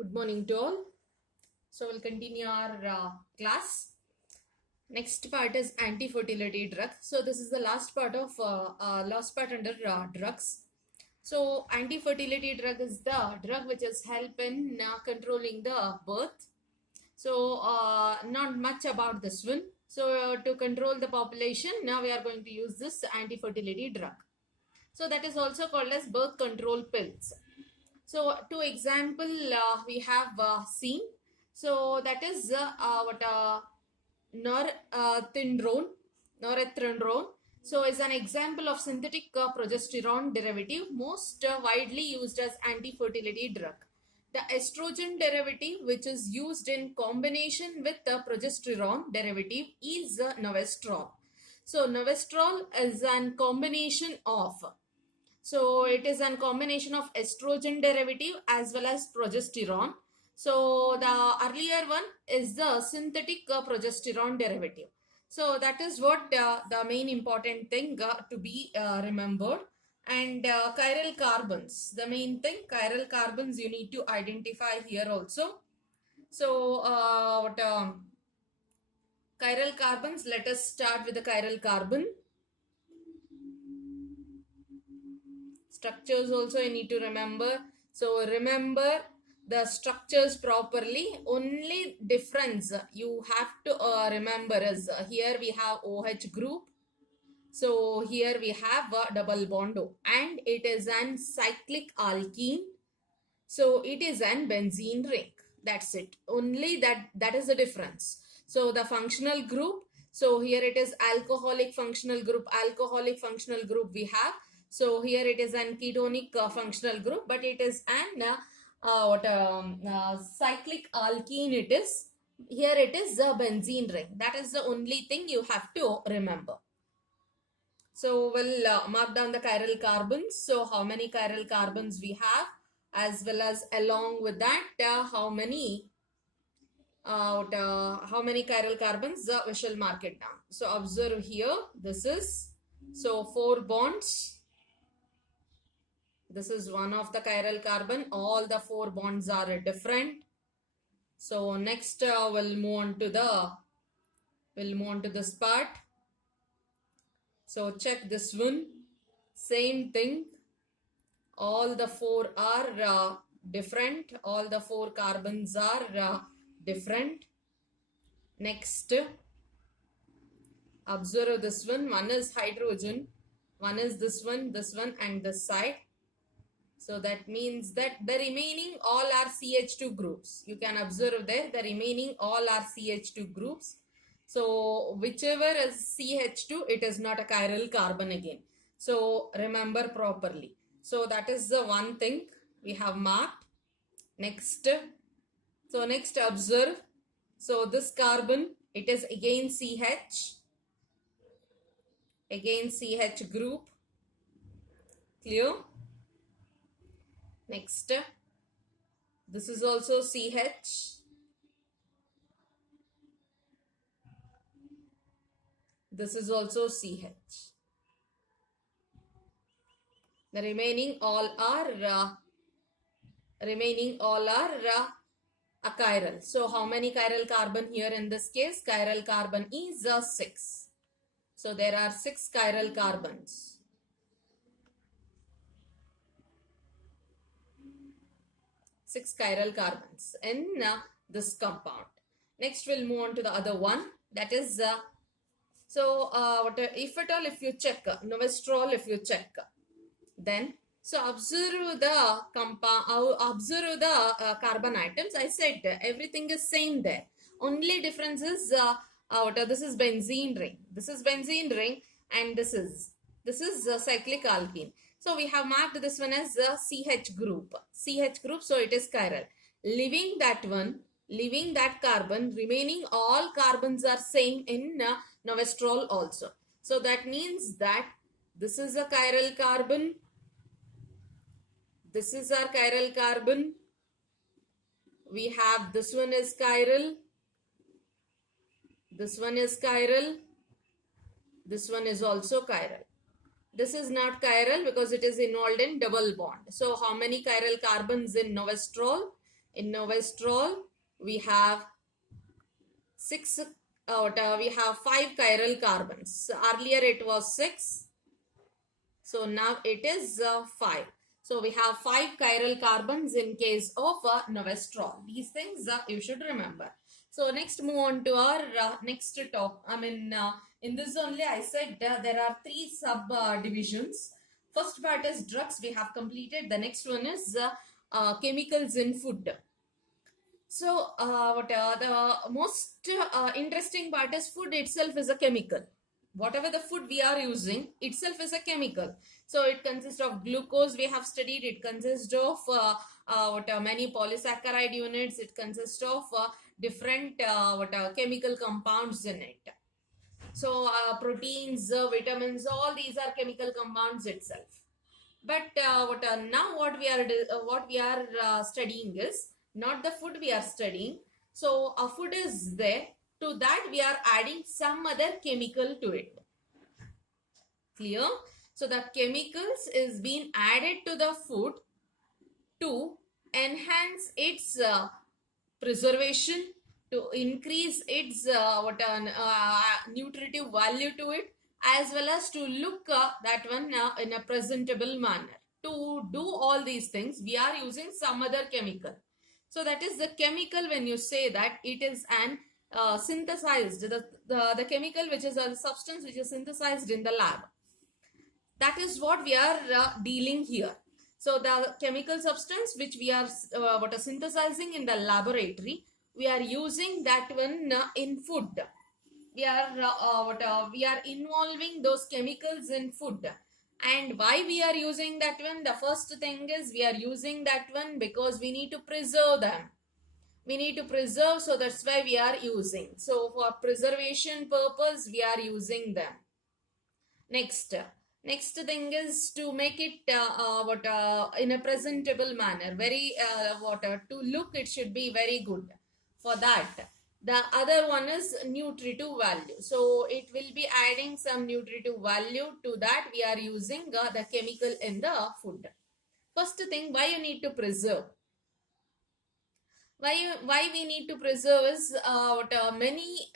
Good morning to all. So we'll continue our class. Next part is anti-fertility drug. So this is the last part of last part under drugs. So anti-fertility drug is the drug which is help in controlling the birth. So not much about this one. So to control the population, now we are going to use this anti-fertility drug. So that is also called as birth control pills. So to example, we have seen. So that is norethindrone. So is an example of synthetic progesterone derivative, most widely used as anti-fertility drug. The estrogen derivative, which is used in combination with the progesterone derivative, is novestrol. So novestrol is a combination of, so it is a combination of estrogen derivative as well as progesterone. So the earlier one is the synthetic progesterone derivative. So that is what the main important thing to be remembered. And chiral carbons, the main thing, chiral carbons you need to identify here also. So chiral carbons, let us start with the chiral carbon. Structures also you need to remember. So remember the structures properly. Only difference you have to remember is here we have OH group. So here we have a double bond O, and it is an cyclic alkene. So it is an benzene ring. That's it. Only that is the difference. So the functional group. So here it is alcoholic functional group. Alcoholic functional group we have. So here it is an ketonic functional group, but it is an cyclic alkene. It is here. It is a benzene ring. That is the only thing you have to remember. So we'll mark down the chiral carbons. So how many chiral carbons we have, as well as along with that how many chiral carbons we shall mark it down. So observe here. This is so 4 bonds. This is one of the chiral carbon. All the 4 bonds are different. So next we'll move on to this part. So check this one. Same thing. All the 4 are different. All the 4 carbons are different. Next, observe this one. One is hydrogen. One is this one, and this side. So that means that the remaining all are CH2 groups. You can observe there, the remaining all are CH2 groups. So whichever is CH2, it is not a chiral carbon again. So remember properly. So that is the one thing we have marked. Next, so next observe. So this carbon, it is again CH. Again CH group. Clear? Next, this is also CH. This is also CH. The remaining all are a chiral. So how many chiral carbon here in this case? Chiral carbon is 6. So there are 6 chiral carbons. Six chiral carbons in this compound. Next we'll move on to the other one. That is if you check novestrol, if you check, then so observe the compound, observe the carbon atoms. I said everything is same there. Only difference is this is benzene ring. This is benzene ring, and this is cyclic alkene. So we have marked this one as a CH group. CH group, so it is chiral. Leaving that one, leaving that carbon, remaining all carbons are same in novestrol also. So that means that this is a chiral carbon. This is our chiral carbon. We have this one is chiral. This one is chiral. This one is also chiral. This is not chiral because it is involved in double bond. So how many chiral carbons in novestrol? In Novestrol, we have we have 5 chiral carbons. So earlier it was 6. So now it is 5. So we have 5 chiral carbons in case of Novestrol. These things you should remember. So next move on to our next top. In this only I said there are 3 sub divisions. First part is drugs we have completed. The next one is chemicals in food. So the most interesting part is food itself is a chemical. Whatever the food we are using itself is a chemical. So it consists of glucose we have studied. It consists of many polysaccharide units. It consists of different chemical compounds in it. So proteins, vitamins, all these are chemical compounds itself. But now what we are studying is not the food we are studying. So a food is there. To that we are adding some other chemical to it. Clear? So the chemicals is being added to the food to enhance its preservation, to increase its nutritive value to it, as well as to look that one in a presentable manner. To do all these things, we are using some other chemical. So that is the chemical. When you say that it is an synthesized, the chemical which is a substance which is synthesized in the lab. That is what we are dealing here. So the chemical substance which we are synthesizing in the laboratory, we are using that one in food. We are involving those chemicals in food. And why we are using that one? The first thing is we are using that one because we need to preserve them. We need to preserve, so that's why we are using. So for preservation purpose, we are using them. Next thing is to make it in a presentable manner. Very to look, it should be very good. For that, the other one is nutritive value. So it will be adding some nutritive value to that. We are using the chemical in the food. First thing, why you need to preserve? Why we need to preserve is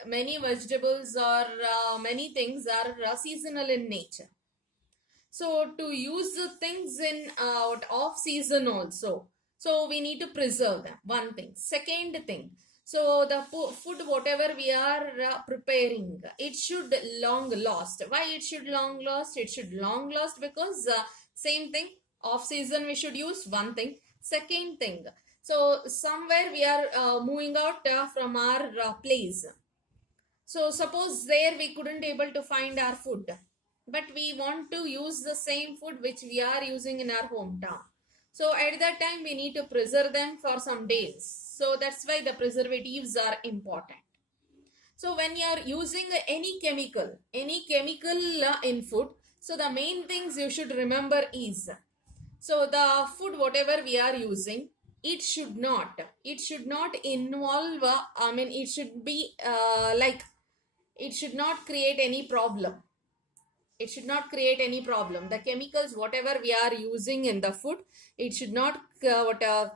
many vegetables or many things are seasonal in nature. So to use the things in off season also, so we need to preserve them. One thing. Second thing, so the food whatever we are preparing, it should long last. Why it should long last? It should long last because same thing, off season we should use. One thing. Second thing, so somewhere we are moving out from our place. So suppose there we couldn't able to find our food, but we want to use the same food which we are using in our hometown. So at that time we need to preserve them for some days. So that's why the preservatives are important. So when you are using any chemical in food, so the main things you should remember is, so the food whatever we are using, it should not involve it should be it should not create any problem. It should not create any problem. The chemicals whatever we are using in the food, it should not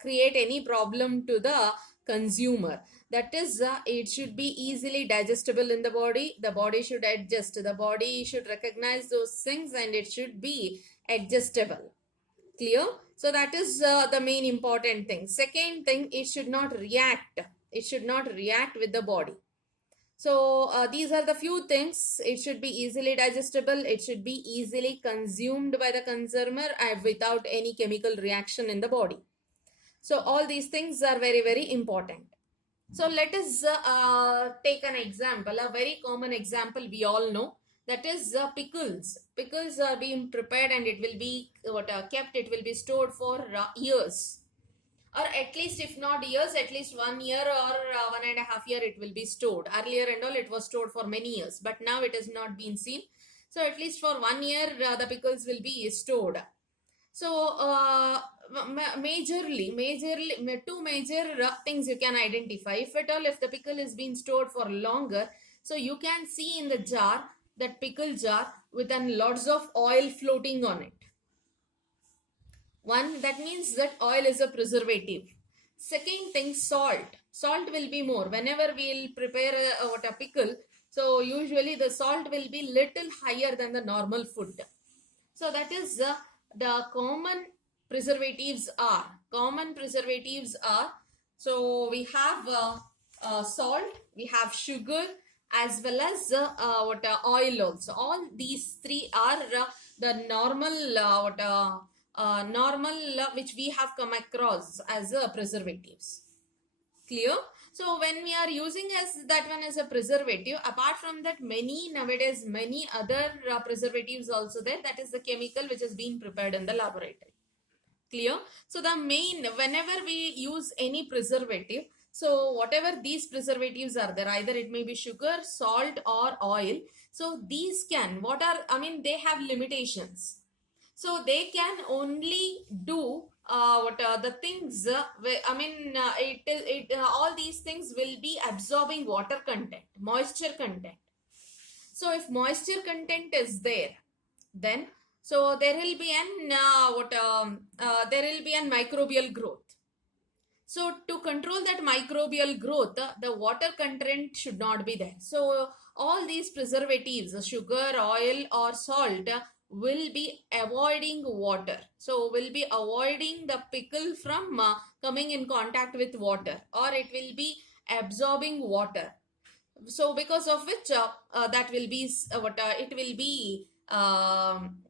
create any problem to the consumer. That is it should be easily digestible in the body. The body should adjust. The body should recognize those things and it should be adjustable. Clear? So that is the main important thing. Second thing, it should not react. It should not react with the body. So these are the few things. It should be easily digestible. It should be easily consumed by the consumer without any chemical reaction in the body. So all these things are very, very important. So let us take an example, a very common example we all know. That is pickles. Pickles are being prepared and it will be kept, it will be stored for years. Or at least, if not years, at least 1 year or 1.5 years it will be stored. Earlier and all it was stored for many years, but now it has not been seen. So at least for 1 year the pickles will be stored. So majorly two major things you can identify. If at all, if the pickle is being stored for longer, so you can see in the jar, that pickle jar with lots of oil floating on it. One, that means that oil is a preservative. Second thing, salt. Salt will be more. Whenever we'll prepare a pickle, so usually the salt will be little higher than the normal food. So that is the common preservatives are. Common preservatives are. So we have salt, we have sugar, as well as oil also. All these three are the normal which we have come across as preservatives. Clear? So when we are using as that one as a preservative, apart from that, nowadays many other preservatives also there. That is the chemical which has been prepared in the laboratory. Clear? So the main, whenever we use any preservative, so whatever these preservatives are there, either it may be sugar, salt or oil. So these can, they have limitations. So they can only do the things, all these things will be absorbing water content, moisture content. So if moisture content is there, then so there will be an microbial growth. So to control that microbial growth, the water content should not be there. So all these preservatives, sugar, oil or salt, will be avoiding water. So will be avoiding the pickle from coming in contact with water, or it will be absorbing water. So because of which that will be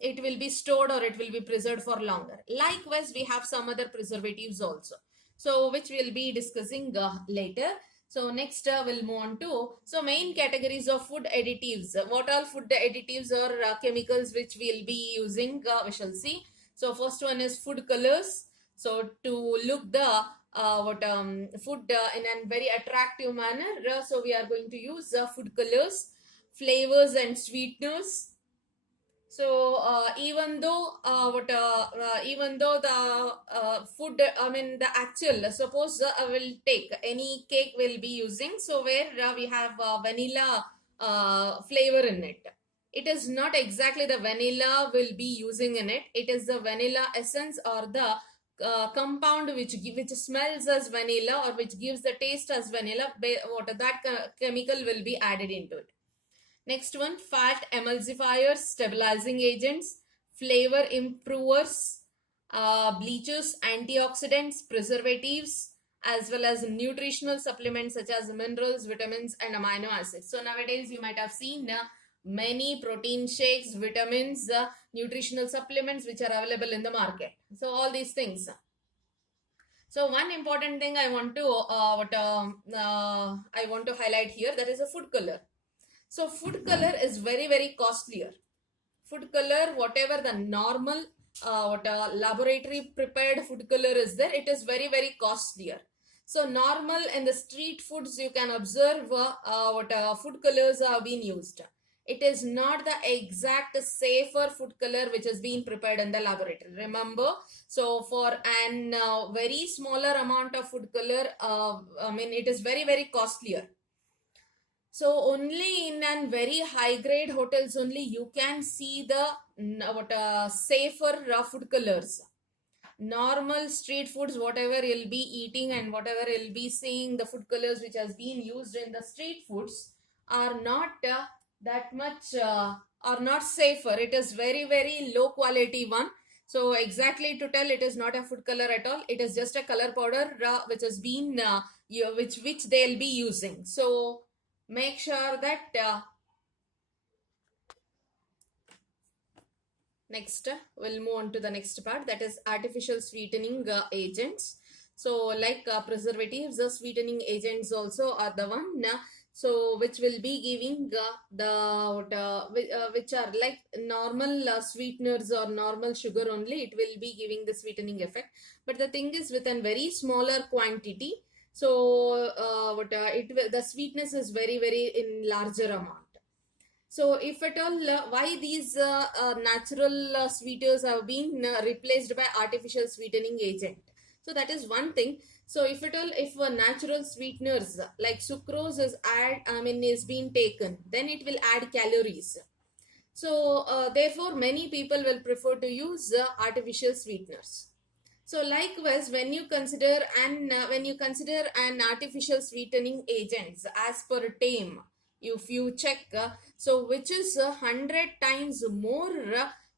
it will be stored, or it will be preserved for longer. Likewise, we have some other preservatives also, so which we'll be discussing later. So next we'll move on to, so main categories of food additives. What all food additives or chemicals which we'll be using, we shall see. So first one is food colors. So to look the food in a very attractive manner, so we are going to use food colors, flavors and sweeteners. So even though the food, the actual, suppose I will take any cake we'll be using, so where we have vanilla flavor in it. It is not exactly the vanilla we'll be using in it. It is the vanilla essence or the compound which smells as vanilla, or which gives the taste as vanilla. Chemical will be added into it. Next one, fat emulsifiers, stabilizing agents, flavor improvers, bleachers, antioxidants, preservatives, as well as nutritional supplements such as minerals, vitamins and amino acids. So nowadays you might have seen many protein shakes, vitamins, nutritional supplements which are available in the market. So all these things. So one important thing I want to highlight here, that is a food color. So food color is very costlier. Food color, whatever the normal laboratory prepared food color is there, it is very costlier. So normal in the street foods you can observe food colors are being used. It is not the exact safer food color which has been prepared in the laboratory. Remember, so for an very smaller amount of food color, it is very costlier. So only in an very high grade hotels only you can see the safer food colors. Normal street foods, whatever you'll be eating and whatever you'll be seeing, the food colors which has been used in the street foods are not that much are not safer. It is very low quality one. So exactly to tell, it is not a food color at all. It is just a color powder which has been which they'll be using. So make sure that next we'll move on to the next part, that is artificial sweetening agents. So like preservatives, the sweetening agents also are the one so which will be giving which are like normal sweeteners or normal sugar only, it will be giving the sweetening effect. But the thing is, with a very smaller quantity, so the sweetness is very in larger amount. So if at all, why these natural sweeteners have been replaced by artificial sweetening agent? So that is one thing. So if at all, if natural sweeteners like sucrose is being taken, then it will add calories. So therefore, many people will prefer to use artificial sweeteners. So likewise, when you consider an artificial sweetening agents as per TAME, if you check, so which is 100 times more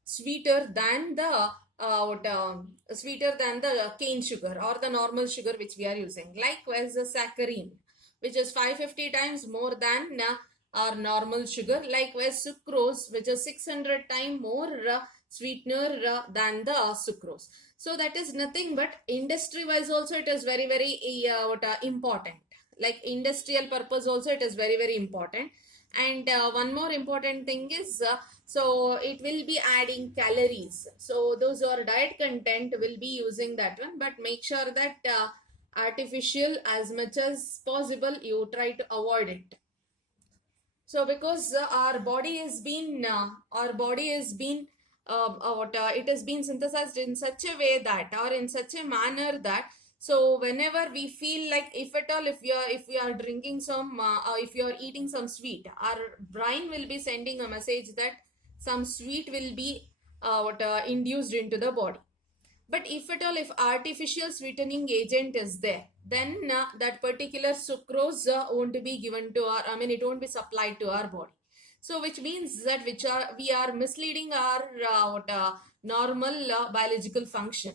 sweeter than the sweeter than the cane sugar or the normal sugar which we are using. Likewise, the saccharin, which is 550 times more than our normal sugar. Likewise, sucrose, which is 600 times more sweetener than the sucrose. So that is nothing but industry wise also it is very important. Like industrial purpose also it is very important. And one more important thing is so it will be adding calories. So those who are diet content will be using that one, but make sure that artificial as much as possible you try to avoid it. So because our body has been it has been synthesized in such a way that, or in such a manner that, so whenever we feel like, if at all, if we are drinking some or if you are eating some sweet, our brain will be sending a message that some sweet will be induced into the body. But if at all, if artificial sweetening agent is there, then that particular sucrose won't be given to our, I mean, it won't be supplied to our body. So which means that we are misleading our normal biological function.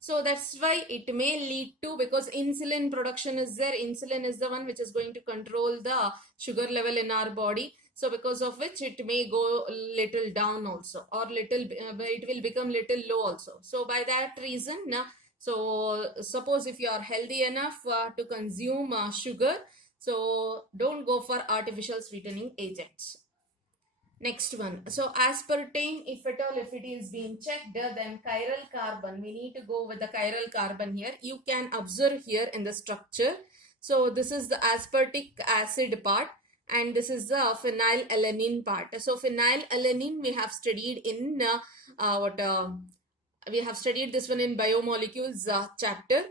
So that's why it may lead to, because insulin production is there, insulin is the one which is going to control the sugar level in our body. So because of which it may go little down also, or little it will become little low also. So by that reason, so suppose if you are healthy enough to consume sugar, so don't go for artificial sweetening agents. Next one. So as per TAME, if at all, if it is being checked, then chiral carbon, we need to go with the chiral carbon here. You can observe here in the structure. So this is the aspartic acid part, and this is the phenylalanine part. So phenylalanine we have studied in we have studied this one in biomolecules chapter.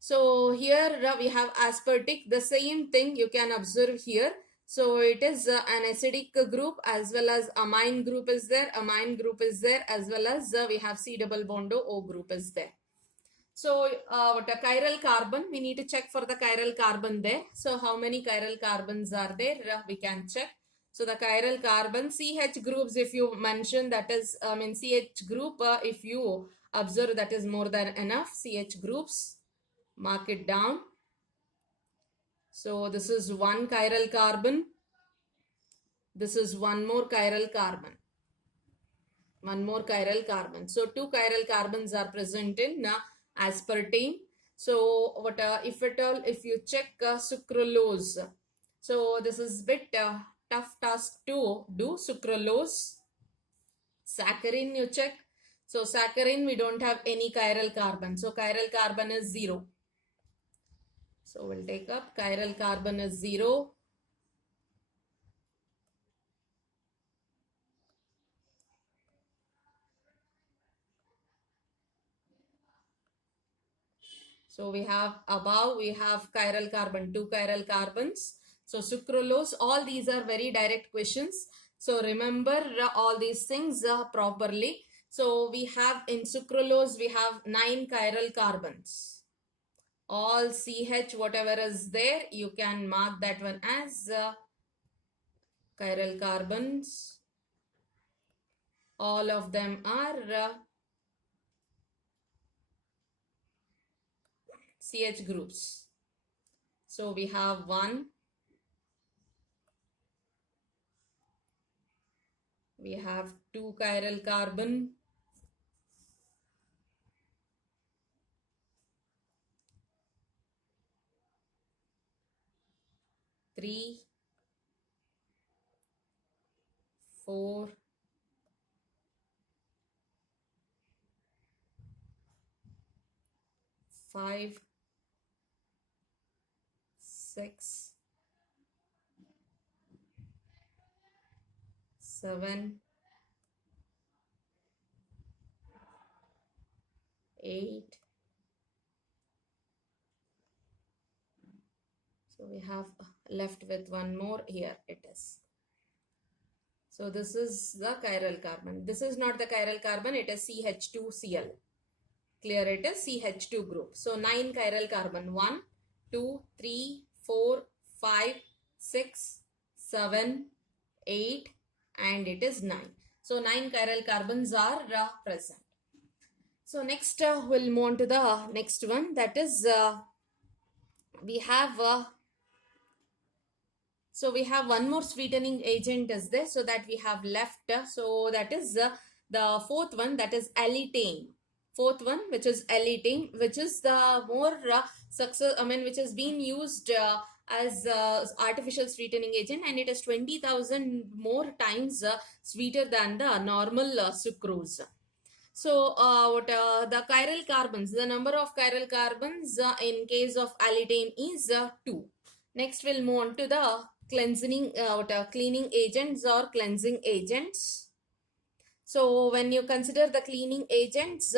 So here we have aspartic, the same thing you can observe here. So it is an acidic group, as well as amine group is there, as well as we have C double bond O group is there. So what a chiral carbon, we need to check for the chiral carbon there. So how many chiral carbons are there? We can check. So the chiral carbon, CH groups, if you mention, that is, I mean, CH group, if you observe, that is more than enough. CH groups, mark it down. So this is one chiral carbon. This is one more chiral carbon. One more chiral carbon. So two chiral carbons are present in aspartame. So what if at all, if you check sucralose. So this is bit tough task to do. Sucralose. Saccharin you check. So saccharin we don't have any chiral carbon. So chiral carbon is 0. So we'll take up chiral carbon is 0. So we have above, we have chiral carbon, 2 chiral carbons. So sucralose, all these are very direct questions. So remember all these things properly. So we have in sucralose, we have 9 chiral carbons. All CH, whatever is there, you can mark that one as chiral carbons. All of them are CH groups. So we have 1. We have 2 chiral carbon. 3, 4, 5, 6, 7, 8. So we have left with one more here, it is. So this is the chiral carbon. This is not the chiral carbon, it is CH2Cl. Clear, it is CH2 group. So 9 chiral carbon, 1, 2, 3, 4, 5, 6, 7, 8, and it is 9. So 9 chiral carbons are present. So next we'll move on to the next one, that is we have one more sweetening agent is there, so that we have left. So that is the fourth one, that is alletane. Fourth one, which is alletane, which is the more which has been used as artificial sweetening agent, and it is 20,000 more times sweeter than the normal sucrose. So the chiral carbons, the number of chiral carbons in case of alletane is 2. Next we'll move on to the cleaning agents or cleansing agents. So when you consider the cleaning agents,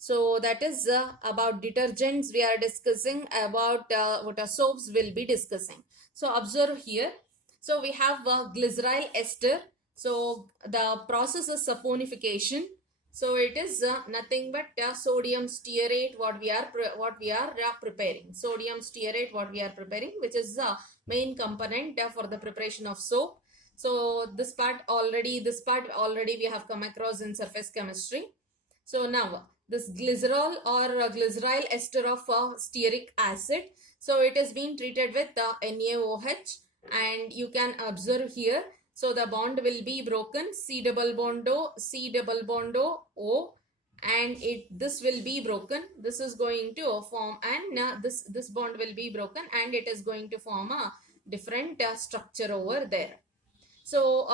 so that is about detergents we are discussing, about soaps we'll be discussing. So observe here. So we have glyceryl ester. So the process is saponification. So it is nothing but sodium stearate what we are preparing. Sodium stearate what we are preparing, which is the main component for the preparation of soap. So this part already we have come across in surface chemistry. So now this glycerol or glyceryl ester of stearic acid. So it is being treated with NaOH, and you can observe here. So the bond will be broken, C double bond O, C double bond O, and this will be broken. This is going to form, and this bond will be broken, and it is going to form a different structure over there. So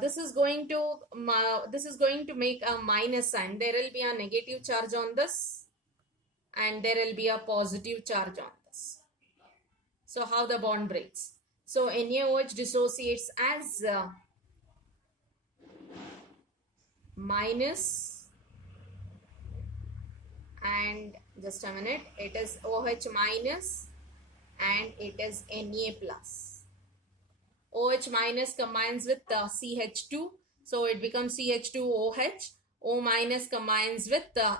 this is going to make a minus sign. There will be a negative charge on this, and there will be a positive charge on this. So how the bond breaks? So NaOH dissociates as minus, and just a minute, it is OH minus and it is Na plus. OH minus combines with CH2, so it becomes CH2OH. O minus combines with Na,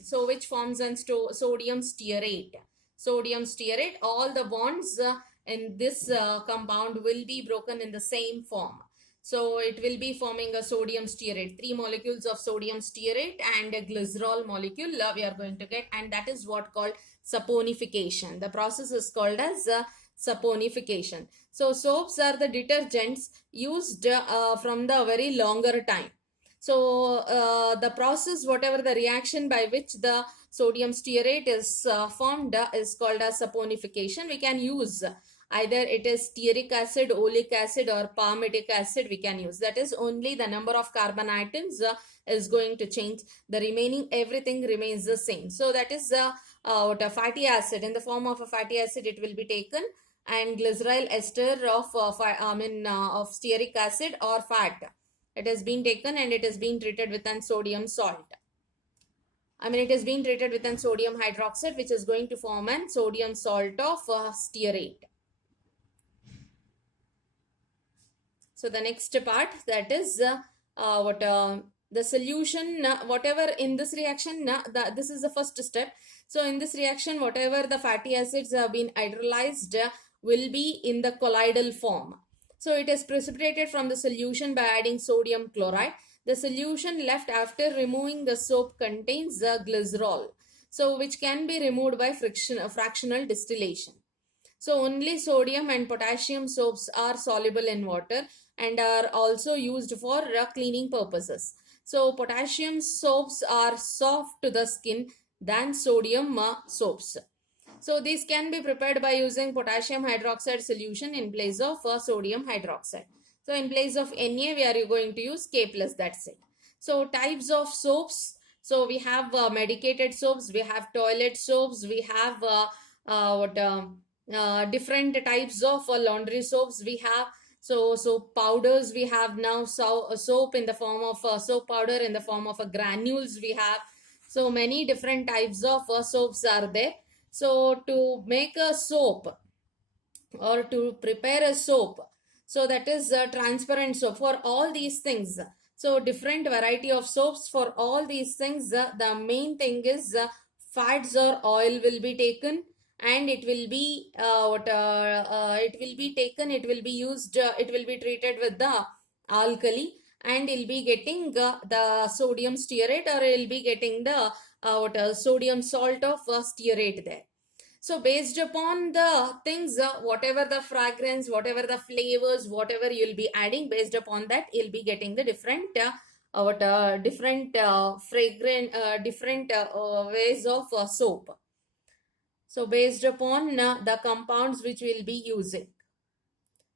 so which forms an sodium stearate. Sodium stearate, all the bonds in this compound will be broken in the same form. So it will be forming a sodium stearate. 3 molecules of sodium stearate and a glycerol molecule we are going to get, and that is what called saponification. The process is called as saponification. So soaps are the detergents used from the very longer time. So the process, whatever the reaction by which the sodium stearate is formed is called as saponification. We can use either it is stearic acid, oleic acid, or palmitic acid we can use. That is, only the number of carbon atoms is going to change. The remaining everything remains the same. So that is what a fatty acid. In the form of a fatty acid it will be taken, and glyceryl ester of stearic acid or fat, it has been taken and it has been treated with an sodium salt. It has been treated with an sodium hydroxide, which is going to form an sodium salt of stearate. So the next part, that is the solution, whatever in this reaction, this is the first step. So in this reaction, whatever the fatty acids have been hydrolyzed will be in the colloidal form. So it is precipitated from the solution by adding sodium chloride. The solution left after removing the soap contains glycerol, so which can be removed by fractional distillation. So only sodium and potassium soaps are soluble in water and are also used for cleaning purposes. So potassium soaps are soft to the skin than sodium soaps. So these can be prepared by using potassium hydroxide solution in place of sodium hydroxide. So in place of Na, we are going to use K+, that's it. So types of soaps. So we have medicated soaps, we have toilet soaps, we have different types of laundry soaps we have. So soap powders we have now. Soap in the form of soap powder in the form of granules we have. So many different types of soaps are there. So to make a soap or to prepare a soap, so that is transparent soap, for all these things. So different variety of soaps for all these things. The main thing is fats or oil will be taken, and it will be it will be taken, it will be used, it will be treated with the alkali, and you'll be getting the sodium stearate, or you'll be getting the sodium salt of stearate there. So based upon the things, whatever the fragrance, whatever the flavors, whatever you'll be adding, based upon that, you'll be getting the different different fragrant, different ways of soap. So based upon the compounds which we'll be using.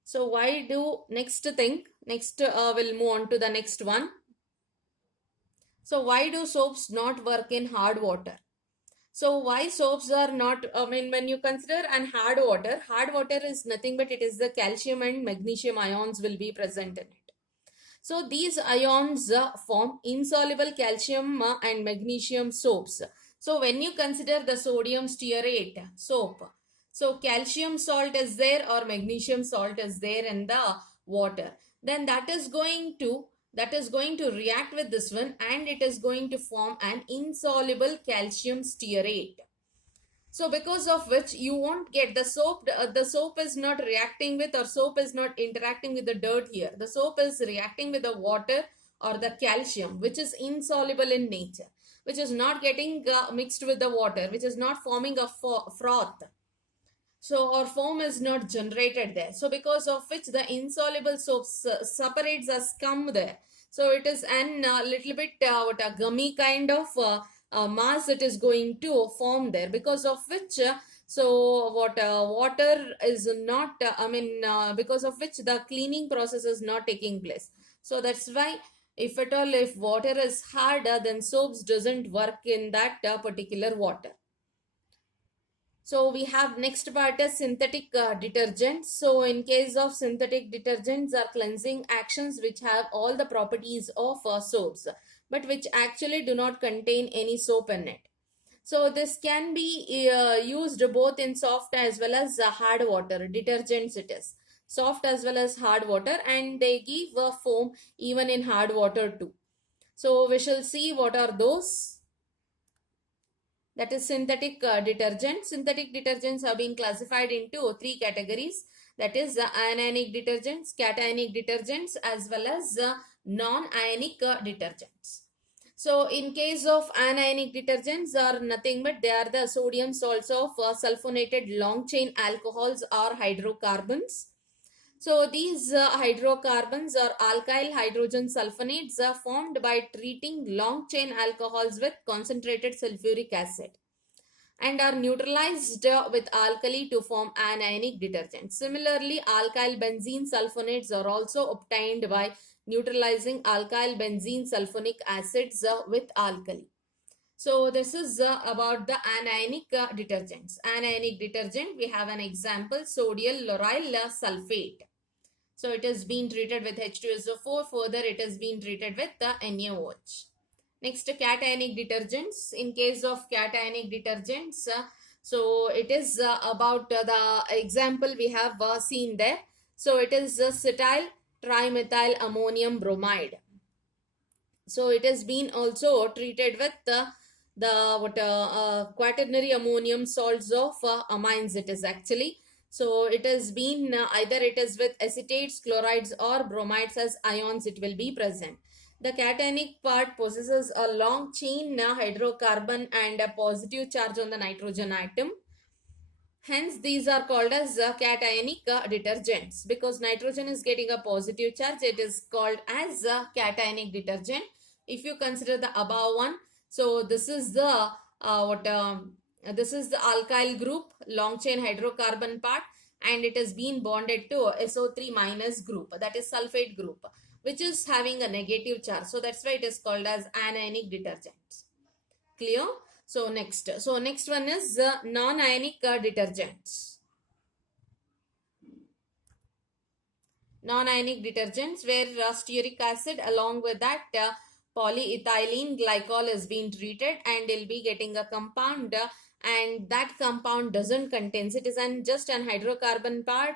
So why do next thing? Next we'll move on to the next one. So why do soaps not work in hard water? So why soaps are not, I mean, when you consider an hard water is nothing but it is the calcium and magnesium ions will be present in it. So these ions form insoluble calcium and magnesium soaps. So when you consider the sodium stearate soap, so calcium salt is there or magnesium salt is there in the water, then that is going to react with this one, and it is going to form an insoluble calcium stearate. So because of which you won't get the soap, the soap is not reacting with, or soap is not interacting with the dirt here. The soap is reacting with the water or the calcium, which is insoluble in nature, which is not getting mixed with the water, which is not forming a froth. So our foam is not generated there. So because of which the insoluble soap separates as scum there. So it is an little bit what a gummy kind of mass it is going to form there, because of which so what water is not because of which the cleaning process is not taking place. So that's why if at all, if water is harder, then soaps doesn't work in that particular water. So we have next part is synthetic detergents. So in case of synthetic detergents are cleansing actions which have all the properties of soaps, but which actually do not contain any soap in it. So this can be used both in soft as well as hard water detergents. It is soft as well as hard water, and they give a foam even in hard water too. So we shall see what are those. That is synthetic detergents. Synthetic detergents have been classified into three categories. That is anionic detergents, cationic detergents, as well as non-ionic detergents. So in case of anionic detergents are nothing but they are the sodium salts of sulfonated long chain alcohols or hydrocarbons. So these hydrocarbons or alkyl hydrogen sulfonates are formed by treating long chain alcohols with concentrated sulfuric acid and are neutralized with alkali to form anionic detergents. Similarly, alkyl benzene sulfonates are also obtained by neutralizing alkyl benzene sulfonic acids with alkali. So this is about the anionic detergents. Anionic detergent, we have an example, sodium lauryl sulfate. So it has been treated with H2SO4. Further, it has been treated with the NaOH. Next, cationic detergents. In case of cationic detergents, so it is about the example we have seen there. So it is cetyl trimethyl ammonium bromide. So it has been also treated with the quaternary ammonium salts of amines. It is actually. So it has been either it is with acetates, chlorides or bromides as ions it will be present. The cationic part possesses a long chain hydrocarbon and a positive charge on the nitrogen atom. Hence these are called as cationic detergents. Because nitrogen is getting a positive charge, it is called as a cationic detergent. If you consider the above one, so this is the this is the alkyl group, long chain hydrocarbon part, and it has been bonded to SO3 minus group, that is sulfate group, which is having a negative charge. So that's why it is called as anionic detergents. Clear? So next one is non-ionic detergents. Non-ionic detergents where stearic acid along with that polyethylene glycol is being treated, and they'll be getting a compound and that compound doesn't contain, it is just an hydrocarbon part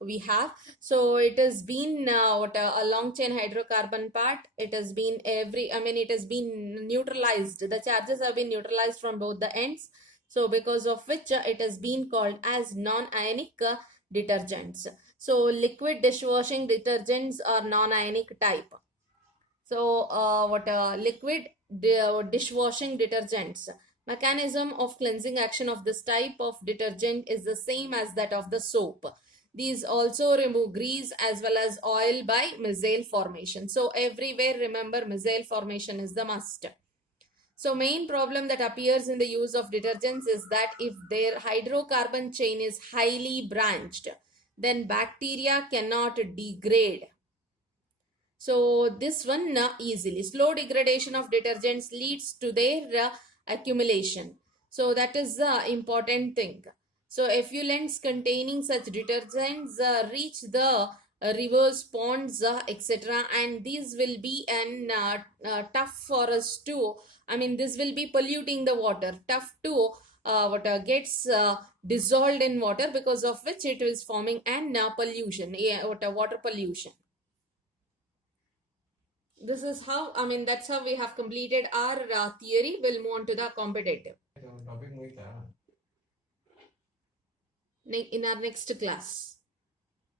we have. So it has been a long chain hydrocarbon part. It has been it has been neutralized. The charges have been neutralized from both the ends. So because of which it has been called as non-ionic detergents. So liquid dishwashing detergents are non-ionic type. So liquid dishwashing detergents. Mechanism of cleansing action of this type of detergent is the same as that of the soap. These also remove grease as well as oil by micelle formation. So everywhere remember micelle formation is the must. So main problem that appears in the use of detergents is that if their hydrocarbon chain is highly branched, then bacteria cannot degrade. So this one easily. Slow degradation of detergents leads to their accumulation. So that is the important thing. So effluents containing such detergents reach the rivers, ponds, etc. And these will be tough for us to, this will be polluting the water. Tough to water gets dissolved in water, because of which it is forming an pollution, water pollution. This is how, that's how we have completed our theory. We'll move on to the competitive in our next class.